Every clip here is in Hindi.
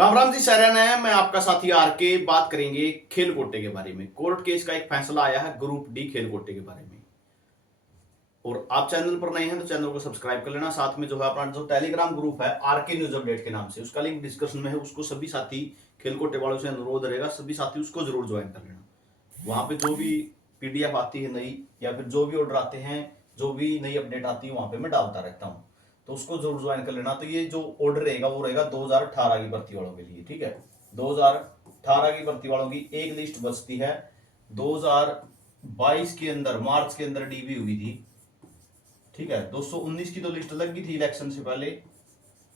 राम राम जी, सारण है। मैं आपका साथी आर के। बात करेंगे खेल कोटे के बारे में। कोर्ट केस का एक फैसला आया है ग्रुप डी खेल कोटे के बारे में। और आप चैनल पर नए हैं तो चैनल को सब्सक्राइब कर लेना। साथ में जो है अपना जो टेलीग्राम ग्रुप है आर के न्यूज अपडेट के नाम से, उसका लिंक डिस्क्रिप्शन में है। उसको सभी साथी खेल कोटे वालों से अनुरोध रहेगा, सभी साथी उसको जरूर ज्वाइन कर लेना। वहां पे जो भी पीडीएफ आती है नई, या फिर जो भी ऑर्डर आते हैं, जो भी नई अपडेट आती है, वहां पे मैं डालता रहता हूँ, तो उसको जरूर ज्वाइन कर लेना। तो ये जो ऑर्डर रहेगा वो रहेगा 2018 की भर्ती वालों के लिए, ठीक है। 2018 की भर्ती वालों की एक लिस्ट बचती है। 2022 के अंदर, मार्च के अंदर डीबी हुई थी, ठीक है। 219 की तो लिस्ट लग गई थी इलेक्शन से पहले,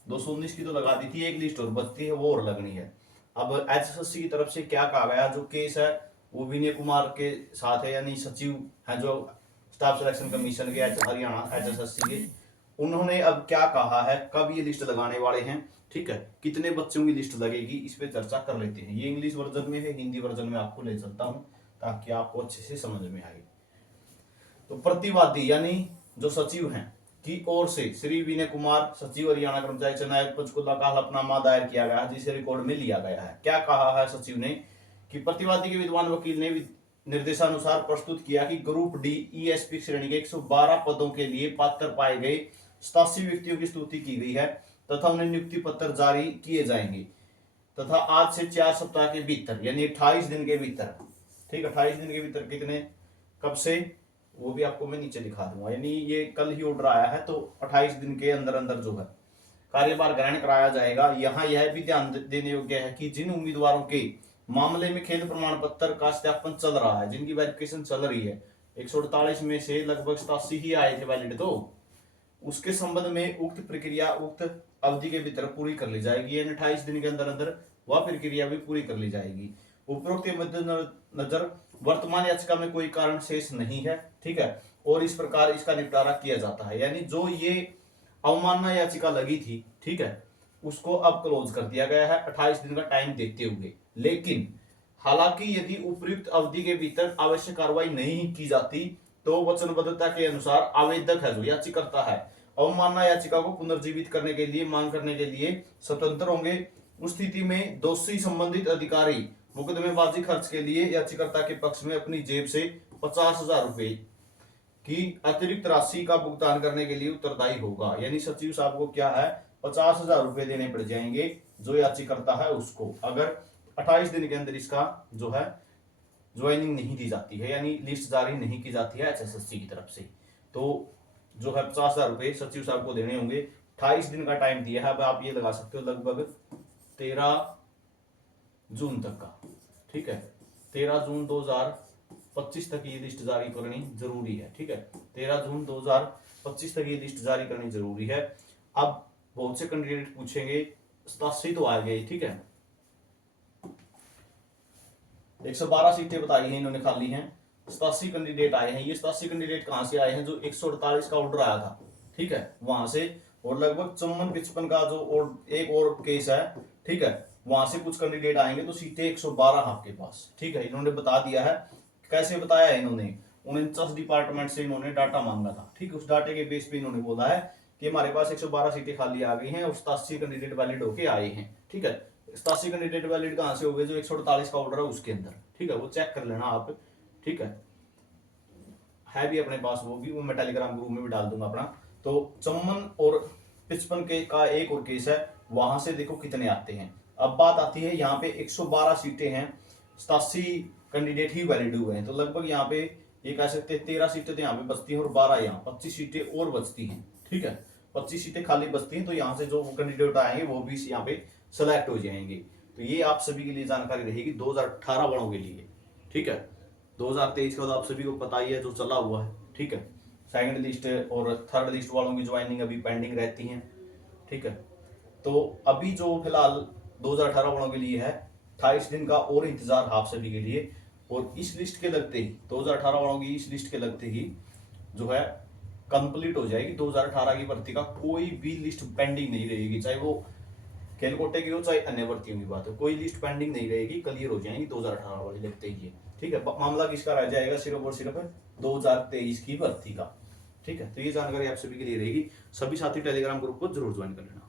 219 की तो लगा दी थी। एक लिस्ट और बचती है, वो और लगनी है। अब एचएसएससी की तरफ से क्या कहा गया, जो केस है वो विनय कुमार के साथ है, यानी सचिव है जो स्टाफ सिलेक्शन कमीशन के हरियाणा एचएसएससी के। उन्होंने अब क्या कहा है, कब ये लिस्ट लगाने वाले हैं, ठीक है, कितने बच्चों की लिस्ट लगेगी, इस पे चर्चा कर लेते हैं। ये इंग्लिश वर्जन में है, हिंदी वर्जन में आपको ले चलता हूं ताकि आपको अच्छे से समझ में आए। तो प्रतिवादी यानी जो सचिव हैं की ओर से श्री विनय कुमार, सचिव हरियाणा कर्मचारी चयन आयोग पंचकुला का हलफनामा दायर किया गया है, जिसे रिकॉर्ड में लिया गया है। क्या कहा है सचिव ने कि प्रतिवादी के विद्वान वकील ने निर्देशानुसार प्रस्तुत किया कि ग्रुप डी ईएसपी श्रेणी के 112 पदों के लिए पात्र पाए गए 87 व्यक्तियों की स्तुति की गई है तथा उन्हें नियुक्ति पत्र जारी किए जाएंगे तथा आज से 4 सप्ताह के भीतर, यानी 28 दिन के भीतर, ठीक, 28 दिन के भीतर कितने, कब से, वो भी आपको मैं नीचे दिखा दूंगा। यानी ये कल ही ऑर्डर आया है, तो 28 दिन के अंदर अंदर जो है कार्यभार ग्रहण कराया जाएगा। यहाँ यह भी ध्यान देने योग्य है कि जिन उम्मीदवारों के मामले में खेल प्रमाण पत्र का सत्यापन चल रहा है, जिनकी वेरिफिकेशन चल रही है, 148 में से लगभग 87 ही आए थे वैलिड, तो उसके संबंध में उक्त प्रक्रिया उक्त अवधि के भीतर पूरी कर ली जाएगी। यानी 28 दिन के अंदर अंदर वह प्रक्रिया भी पूरी कर ली जाएगी। उपरोक्त के मद्देनजर वर्तमान याचिका में कोई कारण शेष नहीं है, ठीक है, और इस प्रकार इसका निपटारा किया जाता है। यानी जो ये अवमानना याचिका लगी थी, ठीक है, उसको अब क्लोज कर दिया गया है 28 दिन का टाइम देते हुए। लेकिन हालांकि यदि उपयुक्त अवधि के भीतर आवश्यक कार्रवाई नहीं की जाती तो वचनबद्धता के अनुसार आवेदक है, जो याचिकाकर्ता है, अवमानना याचिका को पुनर्जीवित करने के लिए मांग करने के लिए स्वतंत्र होंगे। उस स्थिति में दोषी संबंधित अधिकारी मुकदमेबाजी खर्च के लिए याचिकाकर्ता के पक्ष में अपनी जेब से 50,000 रुपए की अतिरिक्त राशि का भुगतान करने के लिए उत्तरदायी होगा। यानी सचिव साहब को क्या है, 50,000 रुपए देने पड़ जाएंगे जो याचिकाकर्ता है उसको, अगर 28 दिन के अंदर इसका जो है ज्वाइनिंग नहीं दी जाती है, यानी लिस्ट जारी नहीं की जाती है एचएसएससी की तरफ से, तो जो है 50,000 रुपए सचिव साहब को देने होंगे। 28 दिन का टाइम दिया है। अब आप ये लगा सकते हो लगभग 13 जून तक का, ठीक है, 13 जून 2025 तक ये लिस्ट जारी करनी जरूरी है, ठीक है। 13 जून 2025 तक ये लिस्ट जारी करनी जरूरी है। अब बहुत से कैंडिडेट पूछेंगे 87 तो आ गए, ठीक है, 112 सीटें बताई हैं इन्होंने खाली हैं, 87 कैंडिडेट आए हैं। ये 87 कैंडिडेट कहां से आए हैं, जो 148 का ऑर्डर आया था, ठीक है, वहां से, और लगभग 54-55 का जो और एक और केस है, ठीक है, वहां से कुछ कैंडिडेट आएंगे। तो सीटें 112 आपके पास, ठीक है, इन्होंने बता दिया है। कैसे बताया है इन्होंने, 49 डिपार्टमेंट से इन्होंने डाटा मांगा था, ठीक है, उस डाटे के बेस पे इन्होंने बोला है कि हमारे पास 112 सीटें खाली आ गई हैं और 87 कैंडिडेट वैलिड होके आए हैं, ठीक है। 87 कैंडिडेट वैलिड कहां से हो गए, जो 148 का ऑर्डर है उसके अंदर, ठीक है, वो चेक कर लेना आप, ठीक है भी अपने पास, वो भी वो मैं टेलीग्राम ग्रुप में भी डाल दूंगा अपना। तो 54 और 55 के का एक और केस है, वहां से देखो कितने आते हैं। अब बात आती है यहाँ पे 112 सीटें हैं, 87 कैंडिडेट ही वैलिड हुए हैं, तो लगभग यहाँ पे ये कह सकते हैं 13 सीटें तो यहाँ पे बचती हैं और 12 यहाँ, 25 सीटें और बचती हैं, ठीक है, 25 सीटें खाली बचती हैं। तो यहाँ से जो कैंडिडेट आएंगे वो भी यहाँ पे सेलेक्ट हो जाएंगे। तो ये आप सभी के लिए जानकारी रहेगी 2018 वालों के लिए, ठीक है। 2023 का तो आप सभी को पता ही है जो चला हुआ है, ठीक है। सेकंड लिस्ट और थर्ड लिस्ट वालों की ज्वाइनिंग अभी पेंडिंग रहती है, ठीक है। तो अभी जो फिलहाल 2018 वालों के लिए है 28 दिन का और इंतजार आप सभी के लिए। और इस लिस्ट के लगते ही 2018 वालों की इस लिस्ट के लगते ही जो है कंप्लीट हो जाएगी 2018 की भर्ती का। कोई भी लिस्ट पेंडिंग नहीं रहेगी, चाहे वो खेल कोटे की हो चाहे अन्य भर्तियों की बात हो, कोई लिस्ट पेंडिंग नहीं रहेगी, क्लियर हो जाएंगी 2018 वाली लगते ही, ठीक है। मामला किसका रह जाएगा, सिर्फ और सिर्फ 2023 की भर्ती का, ठीक है। तो ये जानकारी आप सभी के लिए रहेगी। सभी साथी टेलीग्राम ग्रुप को जरूर ज्वाइन कर लेना।